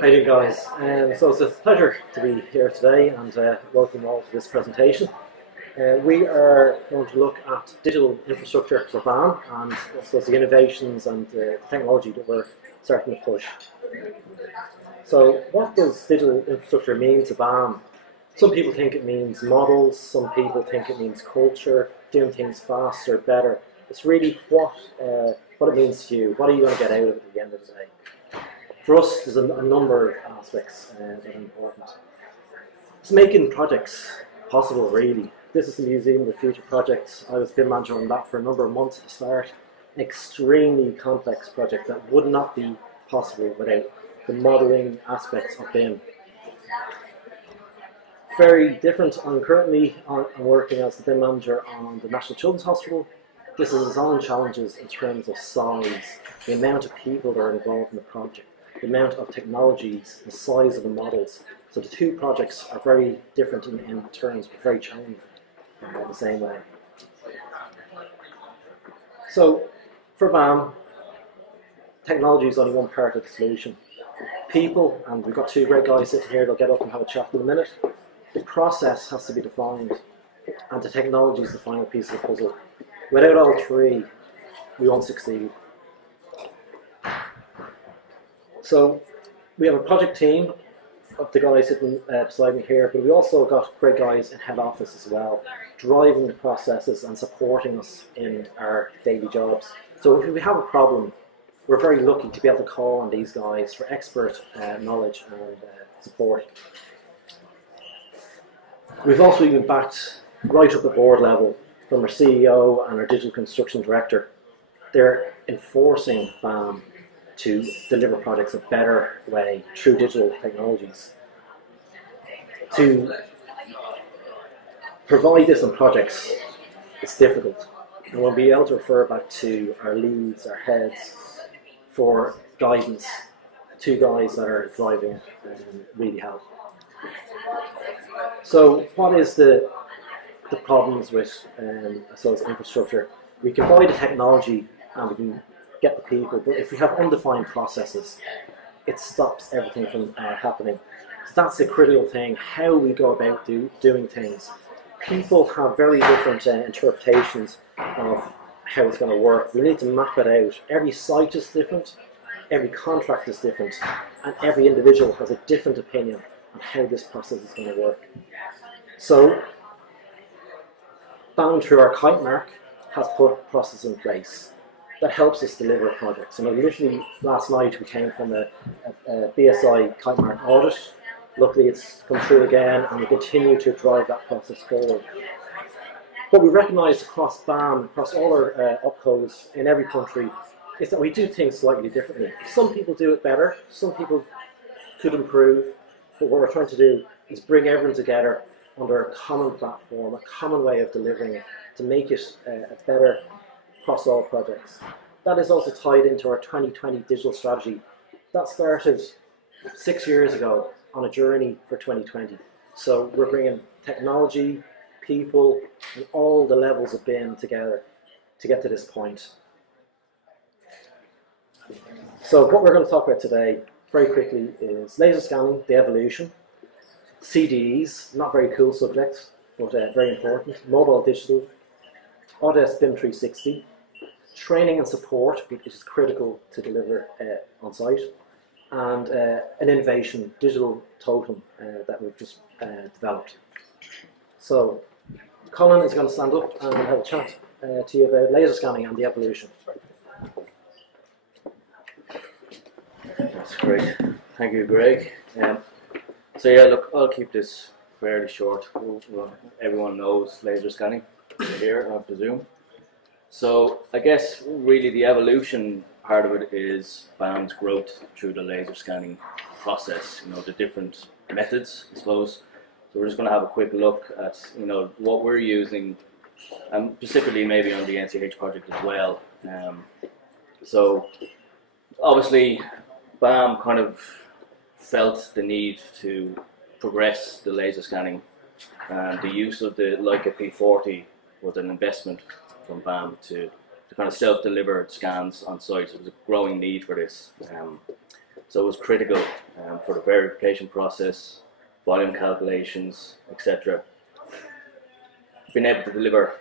How you doing, guys? So it's a pleasure to be here today and welcome all to this presentation. We are going to look at digital infrastructure for BAM and I suppose the innovations and the technology that we're starting to push. So what does digital infrastructure mean to BAM? Some people think it means models, some people think it means culture, doing things faster, better. It's really what it means to you. What are you going to get out of it at the end of the day? For us, there's a number of aspects that are important. It's making projects possible, really. This is the Museum of the Future project. I was BIM manager on that for a number of months at the start. An extremely complex project that would not be possible without the modelling aspects of BIM. Very different. I'm currently working as the BIM manager on the National Children's Hospital. This has its own challenges in terms of size, the amount of people that are involved in the project, the amount of technologies, the size of the models. So the two projects are very different in terms, but very challenging in the same way. So for BAM, technology is only one part of the solution. People, and we've got two great guys sitting here, they'll get up and have a chat in a minute. The process has to be defined, and the technology is the final piece of the puzzle. Without all three, we won't succeed. So we have a project team of the guys sitting beside me here, but we also got great guys in head office as well, driving the processes and supporting us in our daily jobs. So if we have a problem, we're very lucky to be able to call on these guys for expert knowledge and support. We've also been backed right up at board level from our CEO and our digital construction director. They're enforcing BAM to deliver projects a better way through digital technologies. To provide this in projects, it's difficult. And we'll be able to refer back to our leads, our heads, for guidance. Two guys that are driving it really help. So what is the problems with I suppose infrastructure? We can buy the technology and we can get the people, but if we have undefined processes, it stops everything from happening. So that's the critical thing, how we go about doing things. People have very different interpretations of how it's going to work. We need to map it out. Every site is different, every contract is different, and every individual has a different opinion on how this process is going to work. So, BAM through our kite mark has put a process in place that helps us deliver projects. And literally last night we came from a BSI kite mark audit. Luckily it's come through again and we continue to drive that process forward. What we recognise across BAM, across all our opcos in every country, is that we do things slightly differently. Some people do it better, some people could improve, but what we're trying to do is bring everyone together under a common platform, a common way of delivering it, to make it better across all projects. That is also tied into our 2020 digital strategy. That started 6 years ago on a journey for 2020. So we're bringing technology, people, and all the levels of BIM together to get to this point. So what we're going to talk about today, very quickly, is laser scanning, the evolution, CDEs, not very cool subjects, but very important, mobile digital, Autodesk BIM 360, training and support, which is critical to deliver on site, and an innovation, digital totem that we've just developed. So Colin is going to stand up and have a chat to you about laser scanning and the evolution. That's great. Thank you, Greg. So yeah, look, I'll keep this fairly short. Well, everyone knows laser scanning here, I presume. So I guess really the evolution part of it is BAM's growth through the laser scanning process. You know, the different methods, I suppose. So we're just going to have a quick look at what we're using, and specifically maybe on the NCH project as well. So obviously, BAM kind of felt the need to progress the laser scanning, and the use of the Leica P40 was an investment from BAM to kind of self-deliver scans on site. So there was a growing need for this. So it was critical for the verification process, volume calculations, etc. Being able to deliver,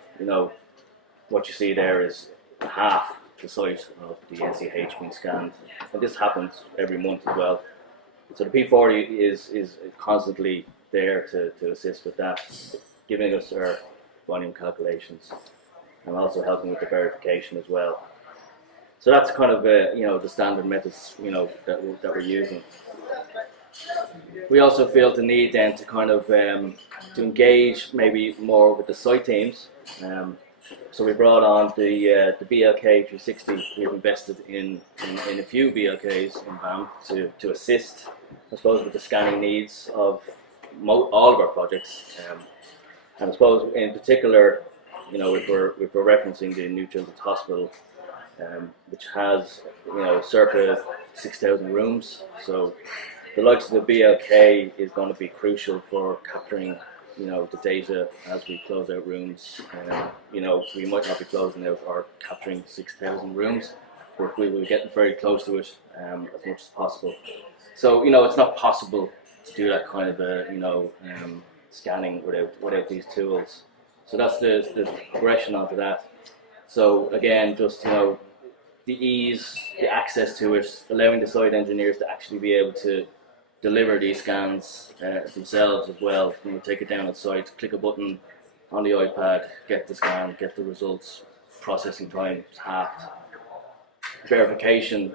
what you see there is half the site of the NCH being scanned, and this happens every month as well. So the P40 is constantly there to assist with that, giving us our volume calculations and also helping with the verification as well. So that's kind of the standard methods that we're using. We also feel the need then to kind of to engage maybe more with the site teams. So we brought on the BLK 360. We've invested in a few BLKs in BAM to assist, I suppose, with the scanning needs of all of our projects. And I suppose in particular, if we're referencing the New Children's Hospital, which has circa 6,000 rooms. So the likes of the BLK is going to be crucial for capturing the data as we close out rooms. We might not be closing out or capturing 6,000 rooms, but we will get very close to it as much as possible. So it's not possible to do that kind of scanning without these tools. So that's the progression onto that. So again, just the ease, the access to it, allowing the site engineers to actually be able to deliver these scans themselves as well. Take it down at site, click a button on the iPad, get the scan, get the results. Processing time is halved. Verification,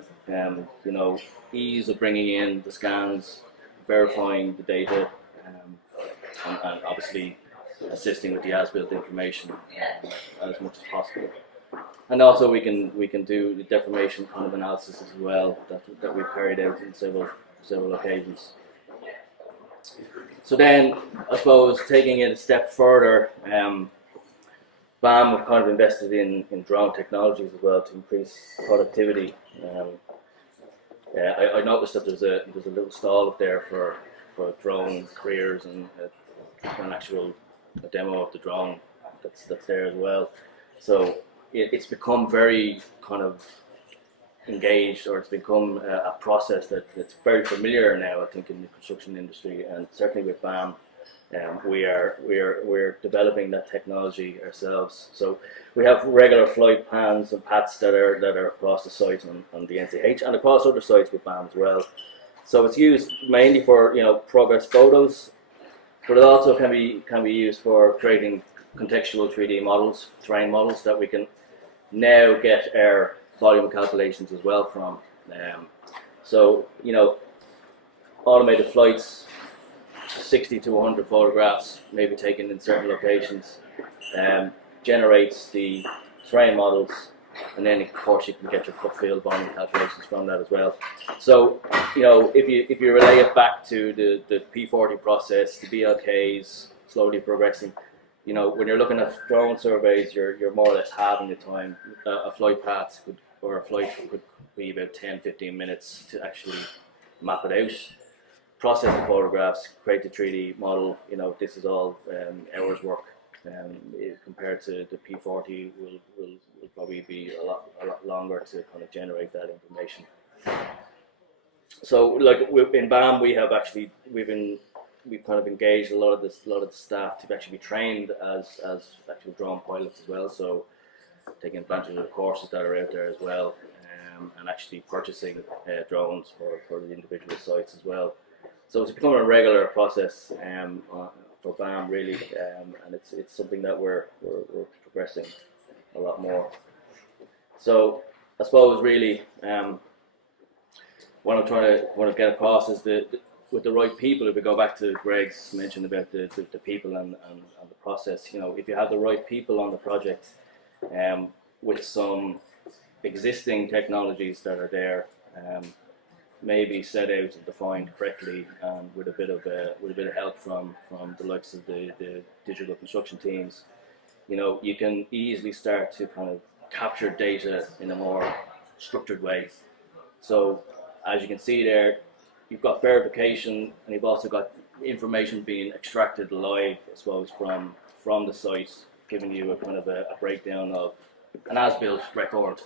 ease of bringing in the scans, verifying the data, and obviously assisting with the as-built information as much as possible. And also we can do the deformation kind of analysis as well that we've carried out in several occasions. So then, I suppose, taking it a step further, BAM have kind of invested in drone technologies as well to increase productivity. I noticed that there's a little stall up there for drone careers and an actual demo of the drone that's there as well. So it's become very kind of engaged, or it's become a process that's very familiar now, I think, in the construction industry, and certainly with BAM. We're developing that technology ourselves. So we have regular flight pans and PATs that are across the site on the NCH and across other sites with BAM as well. So it's used mainly for progress photos, but it also can be used for creating contextual 3D models, terrain models that we can now get our volume calculations as well from. So automated flights, 60 to 100 photographs maybe taken in certain locations, generates the terrain models, and then of course you can get your cut field volume calculations from that as well. So if you relay it back to the P40 process, the BLKs slowly progressing, when you're looking at drone surveys, you're more or less halving the time. A flight path or a flight could be about 10-15 minutes to actually map it out, process the photographs, create the 3D model. This is all hours work. Compared to the P40, will probably be a lot longer to kind of generate that information. So, like in BAM, we've kind of engaged a lot of the staff to actually be trained as actual drone pilots as well. So, taking advantage of the courses that are out there as well, and actually purchasing drones for the individual sites as well. So it's become a regular process for BAM really, and it's something that we're progressing a lot more. So I suppose really what I'm trying to get across is that with the right people, if we go back to Gregg's mention about the people and the process, if you have the right people on the project, with some existing technologies that are there, maybe set out and defined correctly, and with a bit of help from the likes of the digital construction teams, you can easily start to kind of capture data in a more structured way. So as you can see there, you've got verification, and you've also got information being extracted live, I suppose, from the site, giving you a kind of a breakdown of an as-built record.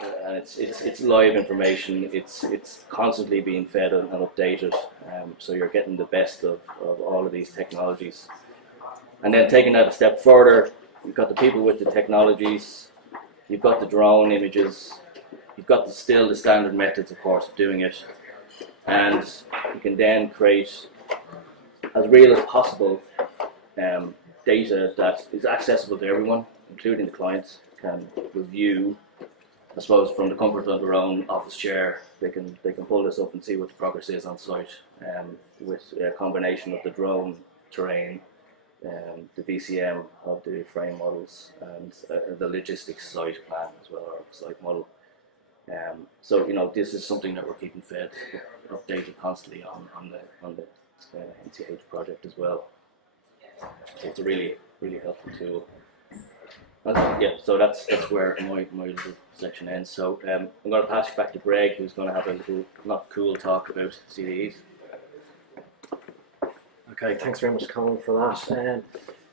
and it's live information. It's constantly being fed and updated. So you're getting the best of all of these technologies. And then taking that a step further, you've got the people with the technologies, you've got the drone images, you've got still the standard methods, of course, of doing it, and you can then create as real as possible data that is accessible to everyone, including the clients, can review. I suppose from the comfort of their own office chair, they can pull this up and see what the progress is on site, with a combination of the drone terrain, the VCM of the frame models, and the logistics site plan as well, or site model. So this is something that we're keeping fed, updated constantly on the NCH project as well. So it's a really helpful tool. Yeah, so that's where my little section ends. So I'm going to pass you back to Gregg, who's going to have a little not cool talk about CDEs. Okay, thanks very much, Colin, for that.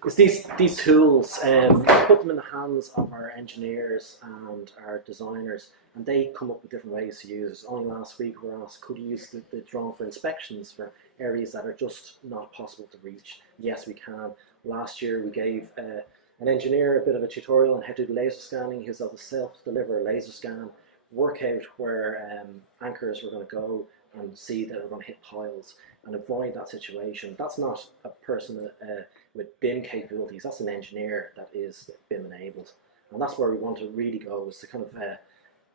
Because these tools, put them in the hands of our engineers and our designers, and they come up with different ways to use it. Only last week we were asked, could you use the drone for inspections for areas that are just not possible to reach? Yes, we can. Last year we gave an engineer a bit of a tutorial on how to do laser scanning. He was able to self-deliver a laser scan, work out where anchors were going to go, and see that we're going to hit piles and avoid that situation. That's not a person with BIM capabilities, that's an engineer that is BIM enabled. And that's where we want to really go, is to kind of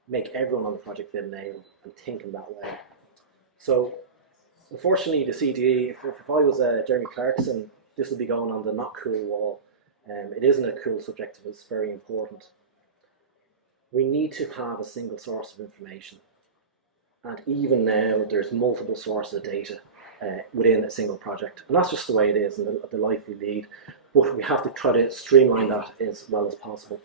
make everyone on the project BIM enabled and think in that way. So unfortunately the CDE, if I was Jeremy Clarkson, this would be going on the not cool wall. It isn't a cool subject, but it's very important. We need to have a single source of information. And even now, there's multiple sources of data within a single project. And that's just the way it is in the life we lead. But we have to try to streamline that as well as possible.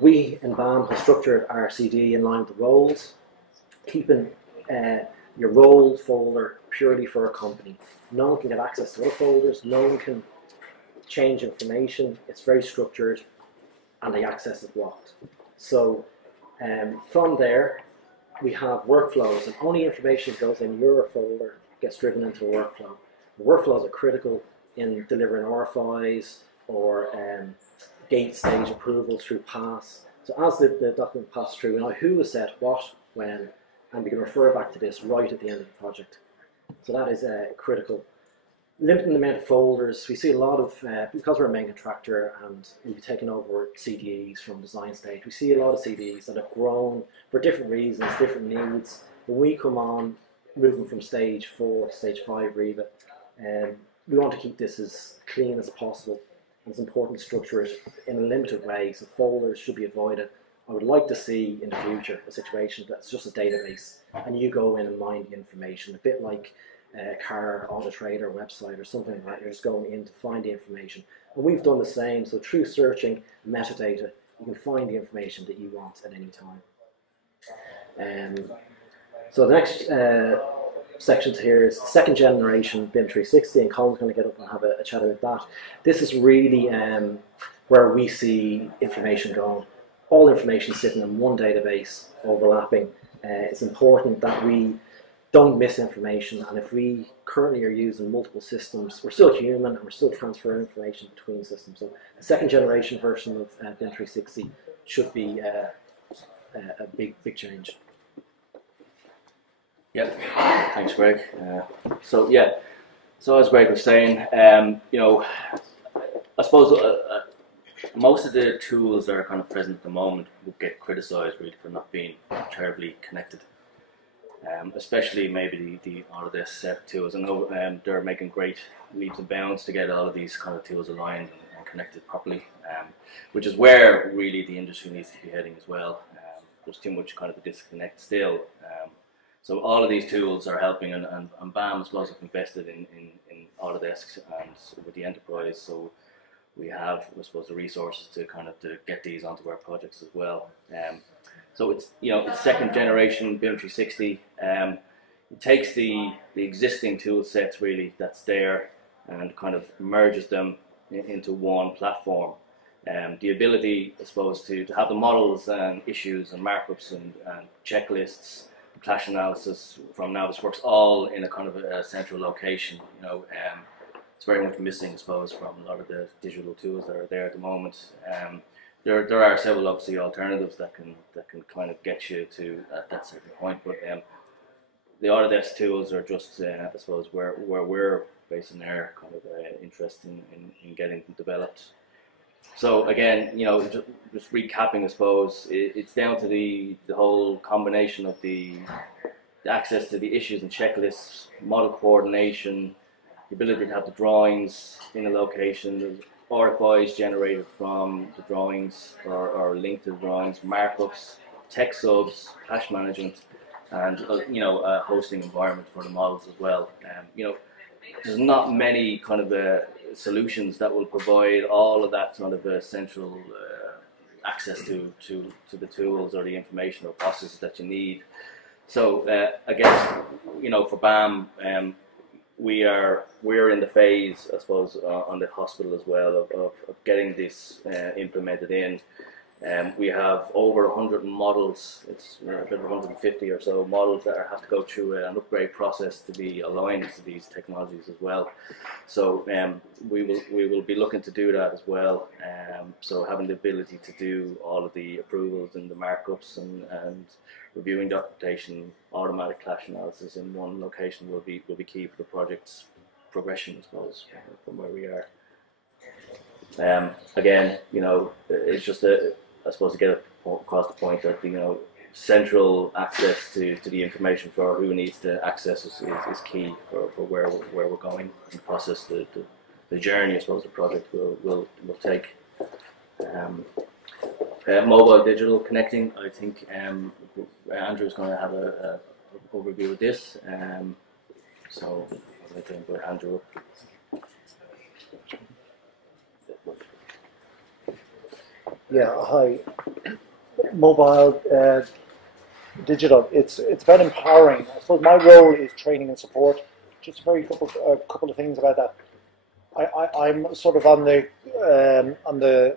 We in BAM have structured our CD in line with the roles, keeping your role folder purely for a company. No one can get access to other folders, no one can change information. It's very structured and the access is blocked. So from there, we have workflows, and only information that goes in your folder gets driven into a workflow. The workflows are critical in delivering RFIs or gate stage approval through pass. So as the document passes through, we know who was set, what, when, and we can refer back to this right at the end of the project. So that is critical. Limiting the amount of folders, we see a lot of, because we're a main contractor and we've taken over CDEs from design stage, we see a lot of CDEs that have grown for different reasons, different needs. When we come on, moving from stage 4 to stage 5 Reba, we want to keep this as clean as possible. And it's important to structure it in a limited way, so folders should be avoided. I would like to see in the future a situation that's just a database and you go in and mine the information, a bit like a car auto trader website or something like that. You're just going in to find the information. And we've done the same, so through searching metadata, you can find the information that you want at any time. So the next section here is the second generation BIM 360, and Colin's going to get up and have a chat about that. This is really where we see information going. All information sitting in one database, overlapping. It's important that we don't miss information, and if we currently are using multiple systems, we're still human and we're still transferring information between systems. So the second generation version of BIM 360 should be a big change. Yeah, thanks, Gregg. So as Gregg was saying, I suppose most of the tools that are kind of present at the moment will get criticised really for not being terribly connected. Especially maybe the Autodesk set tools. I know they're making great leaps and bounds to get all of these kind of tools aligned and connected properly, which is where really the industry needs to be heading as well. There's too much kind of a disconnect still. So all of these tools are helping, and BAM as well as invested in Autodesk and with the enterprise. So we have, I suppose, the resources to get these onto our projects as well. So it's it's second generation BIM 360. It takes the existing tool sets really that's there and kind of merges them into one platform. The ability, I suppose, to have the models and issues and markups and checklists, clash analysis from Navisworks all in a kind of a central location. It's very much missing, I suppose, from a lot of the digital tools that are there at the moment. There are several obviously alternatives that can kind of get you to at that certain point, but the Autodesk tools are just I suppose where we're basing our kind of interest in getting them developed. So again, just recapping, I suppose it's down to the whole combination of the access to the issues and checklists, model coordination, the ability to have the drawings in a location, RFIs generated from the drawings or linked to the drawings, markups, tech subs, cache management, and a hosting environment for the models as well. There's not many kind of solutions that will provide all of that kind of central access to the tools or the information or processes that you need. So I guess for BAM, we're in the phase, I suppose, on the hospital as well of getting this implemented in. We have over 100 models. It's a bit of 150 or so models that have to go through an upgrade process to be aligned to these technologies as well. So we will be looking to do that as well. So having the ability to do all of the approvals and the markups and reviewing documentation, automatic clash analysis in one location will be key for the project's progression, I suppose, from where we are. Again, it's just I suppose to get across the point that central access to the information for who needs to access is key for where we're going in the process. The journey, I suppose, the project will take. Mobile digital connecting, I think Andrew's going to have a overview of this. So I think we'll Andrew up. Yeah, hi. Mobile digital. It's about empowering. I suppose my role is training and support. Just a couple of things about that. I'm sort of on the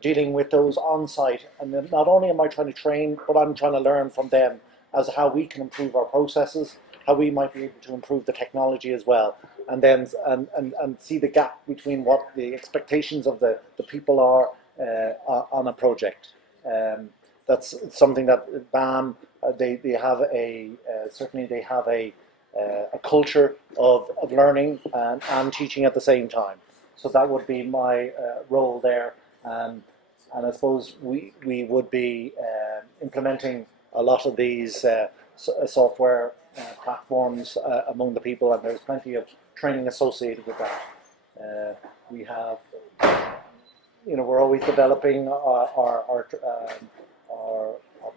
dealing with those on site, and not only am I trying to train, but I'm trying to learn from them as how we can improve our processes, how we might be able to improve the technology as well, and then and see the gap between what the expectations of the people are on a project. That's something that BAM they have certainly they have a culture of learning and teaching at the same time. So that would be my role there, and I suppose we would be implementing a lot of these software platforms among the people, and there's plenty of training associated with that. We have, we're always developing our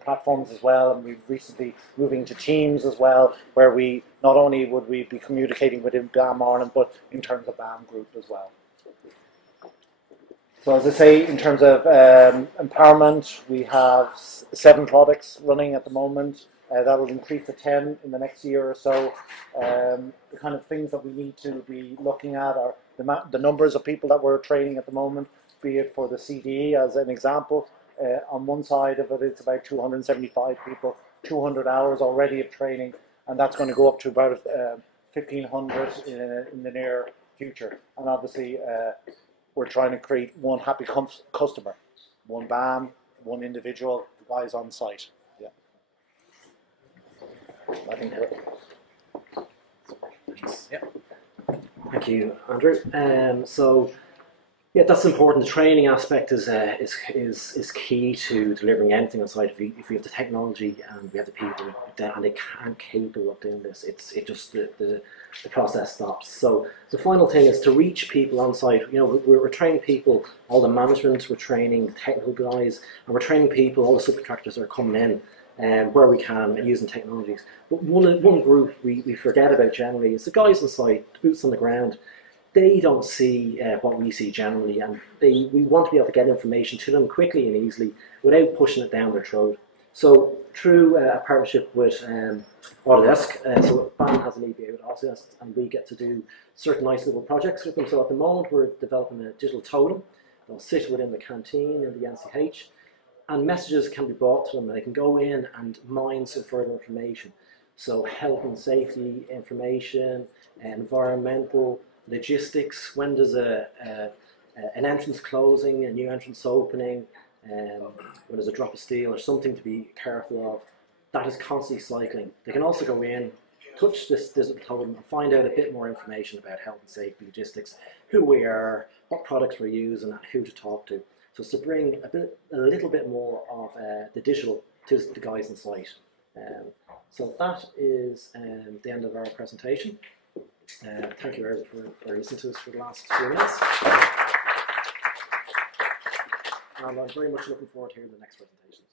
platforms as well, and we've recently moving to Teams as well, where we not only would we be communicating within BAM Ireland, but in terms of BAM Group as well. So as I say, in terms of empowerment, we have 7 products running at the moment. That will increase to 10 in the next year or so. The kind of things that we need to be looking at are the numbers of people that we're training at the moment, be it for the CDE as an example. On one side of it, it's about 275 people, 200 hours already of training, and that's going to go up to about 1,500 in the near future. And obviously, we're trying to create one happy customer, one BAM, one individual, the guys on site. Yeah. I think yeah. Thank you, Andrew. So, yeah, that's important. The training aspect is key to delivering anything on site. If we have the technology and we have the people and they aren't capable of doing this, it just the process stops. So the final thing is to reach people on site. We're training people, all the management, we're training technical guys, and we're training people, all the subcontractors that are coming in, where we can, using technologies. But one group we forget about generally is the guys on site, the boots on the ground. They don't see what we see generally, and we want to be able to get information to them quickly and easily without pushing it down their throat. So through a partnership with Autodesk, so BAM has an EBA with Autodesk, and we get to do certain nice little projects with them. So at the moment we're developing a digital totem, They'll sit within the canteen in the NCH, and messages can be brought to them. They can go in and mine some further information. So health and safety information, environmental, logistics, when does an entrance closing, a new entrance opening, when there's a drop of steel or something to be careful of. That is constantly cycling. They can also go in, touch this digital totem and find out a bit more information about health and safety, logistics, who we are, what products we're using and who to talk to. So it's to bring a little bit more of the digital to the guys on site. So that is the end of our presentation. Thank you very much for listening to us for the last few minutes. And I'm very much looking forward to hearing the next presentation.